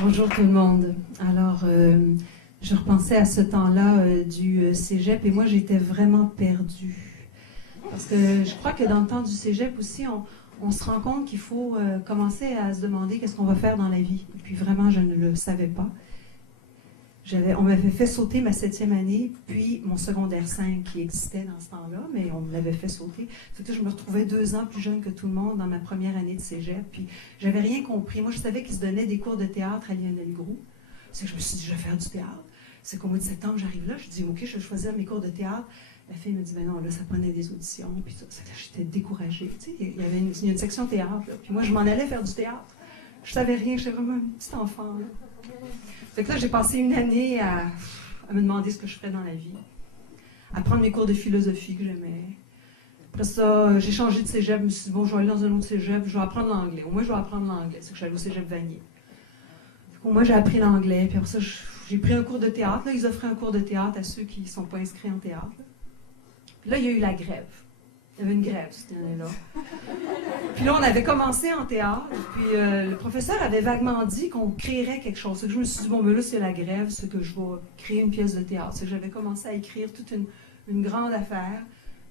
Bonjour tout le monde. Alors, je repensais à ce temps-là du cégep et moi j'étais vraiment perdue. Parce que je crois que dans le temps du cégep aussi, on se rend compte qu'il faut commencer à se demander qu'est-ce qu'on va faire dans la vie. Et puis vraiment, je ne le savais pas. On m'avait fait sauter ma 7e année, puis mon secondaire 5 qui existait dans ce temps-là, mais on me l'avait fait sauter. Surtout, je me retrouvais 2 ans plus jeune que tout le monde dans ma première année de cégep, puis j'avais rien compris. Moi, je savais qu'ils se donnaient des cours de théâtre à Lionel Groulx. C'est que je me suis dit, je vais faire du théâtre. C'est qu'au mois de septembre, j'arrive là, je dis, OK, je vais choisir mes cours de théâtre. La fille me dit, ben non, là, ça prenait des auditions, puis ça, j'étais découragée. Tu sais, il y avait une section théâtre, là, puis moi, je m'en allais faire du théâtre. Je savais rien, j'étais vraiment un petit enfant, là. Fait que là, j'ai passé une année à me demander ce que je ferais dans la vie, à prendre mes cours de philosophie que j'aimais. Après ça, j'ai changé de cégep, je me suis dit, bon, je vais aller dans un autre cégep, je vais apprendre l'anglais. Au moins, je vais apprendre l'anglais. C'est que je suis allée au cégep Vanier. Au moins, j'ai appris l'anglais, puis après ça, j'ai pris un cours de théâtre. Là, ils offraient un cours de théâtre à ceux qui ne sont pas inscrits en théâtre. Puis là, il y a eu la grève. Il y avait une grève cette année-là. Puis là, on avait commencé en théâtre, puis le professeur avait vaguement dit qu'on créerait quelque chose. C'est que je me suis dit, bon, ben là, c'est la grève, c'est que je vais créer une pièce de théâtre. C'est que j'avais commencé à écrire toute une grande affaire.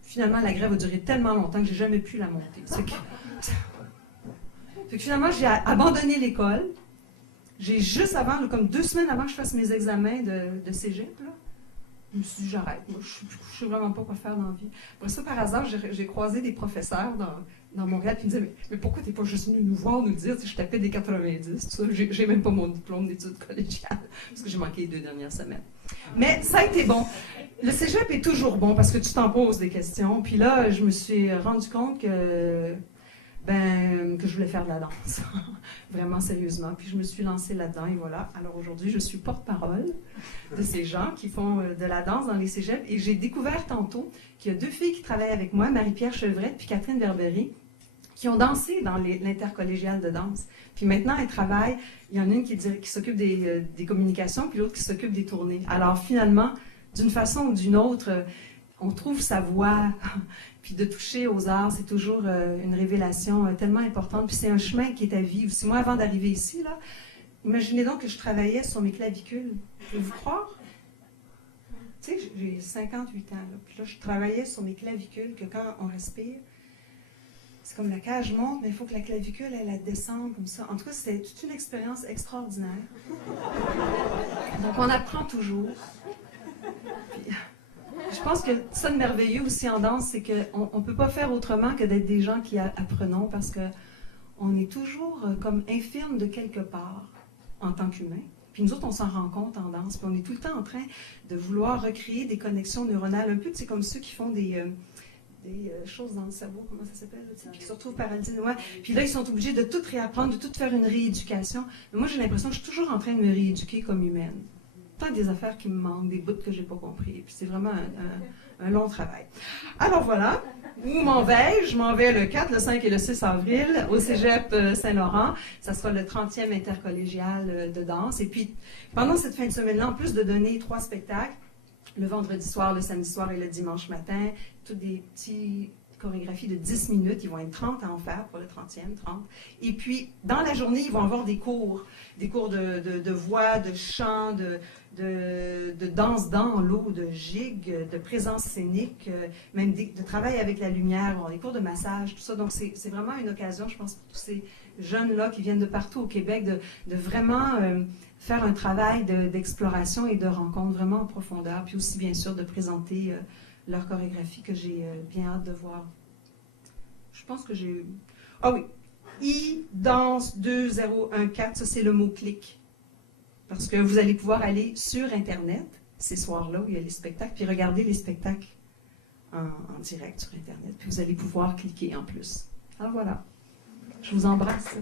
Finalement, la grève a duré tellement longtemps que j'ai jamais pu la monter. C'est que finalement, j'ai abandonné l'école. J'ai juste avant, là, comme 2 semaines avant que je fasse mes examens de cégep, là, je me suis dit, j'arrête. Moi, je ne sais vraiment pas quoi faire dans la vie. Après ça, par hasard, j'ai croisé des professeurs dans Montréal qui me disaient, mais pourquoi tu n'es pas juste venu nous voir, nous dire, je tapais des 90, tout ça. J'ai même pas mon diplôme d'études collégiales, parce que j'ai manqué les 2 dernières semaines. Mais ça a été bon. Le cégep est toujours bon, parce que tu t'en poses des questions. Puis là, je me suis rendu compte que je voulais faire de la danse, vraiment sérieusement. Puis je me suis lancée là-dedans et voilà. Alors aujourd'hui, je suis porte-parole de ces gens qui font de la danse dans les cégeps. Et j'ai découvert tantôt qu'il y a 2 filles qui travaillent avec moi, Marie-Pierre Chevrette puis Catherine Berbery, qui ont dansé dans l'intercollégiale de danse. Puis maintenant, elles travaillent. Il y en a une qui s'occupe des communications, puis l'autre qui s'occupe des tournées. Alors finalement, d'une façon ou d'une autre, on trouve sa voie. Puis de toucher aux arts, c'est toujours une révélation tellement importante. Puis c'est un chemin qui est à vivre. Si moi, avant d'arriver ici, là, imaginez donc que je travaillais sur mes clavicules. Pouvez-vous croire? Tu sais, j'ai 58 ans. Là, puis là, je travaillais sur mes clavicules, que quand on respire, c'est comme la cage monte, mais il faut que la clavicule, elle descende comme ça. En tout cas, c'est toute une expérience extraordinaire. Donc, on apprend toujours. Puis, je pense que ça de merveilleux aussi en danse, c'est qu'on ne peut pas faire autrement que d'être des gens qui apprenons parce qu'on est toujours comme infirme de quelque part en tant qu'humain. Puis nous autres, on s'en rend compte en danse. Puis on est tout le temps en train de vouloir recréer des connexions neuronales. Un peu, c'est comme ceux qui font des choses dans le cerveau, comment ça s'appelle, puis qui se retrouvent paralysés. Ouais. Puis là, ils sont obligés de tout réapprendre, de tout faire une rééducation. Mais moi, j'ai l'impression que je suis toujours en train de me rééduquer comme humaine. Tant des affaires qui me manquent, des bouts que je n'ai pas compris. Puis c'est vraiment un long travail. Alors voilà, où m'en vais-je? Je m'en vais le 4, le 5 et le 6 avril au Cégep Saint-Laurent. Ça sera le 30e intercollégial de danse. Et puis, pendant cette fin de semaine-là, en plus de donner 3 spectacles, le vendredi soir, le samedi soir et le dimanche matin, toutes des petites chorégraphies de 10 minutes. Ils vont être 30 à en faire pour le 30e, 30. Et puis, dans la journée, ils vont avoir des cours de voix, de chant, de danse dans l'eau, de gigue, de présence scénique, même de travail avec la lumière, des cours de massage, tout ça. Donc, c'est vraiment une occasion, je pense, pour tous ces jeunes-là qui viennent de partout au Québec, de vraiment faire un travail d'exploration et de rencontre vraiment en profondeur, puis aussi, bien sûr, de présenter leur chorégraphie que j'ai bien hâte de voir. Je pense que j'ai... Ah oui! I-Danse 2014, ça c'est le mot-clic. Parce que vous allez pouvoir aller sur Internet, ces soirs-là où il y a les spectacles, puis regarder les spectacles en direct sur Internet, puis vous allez pouvoir cliquer en plus. Alors voilà, je vous embrasse.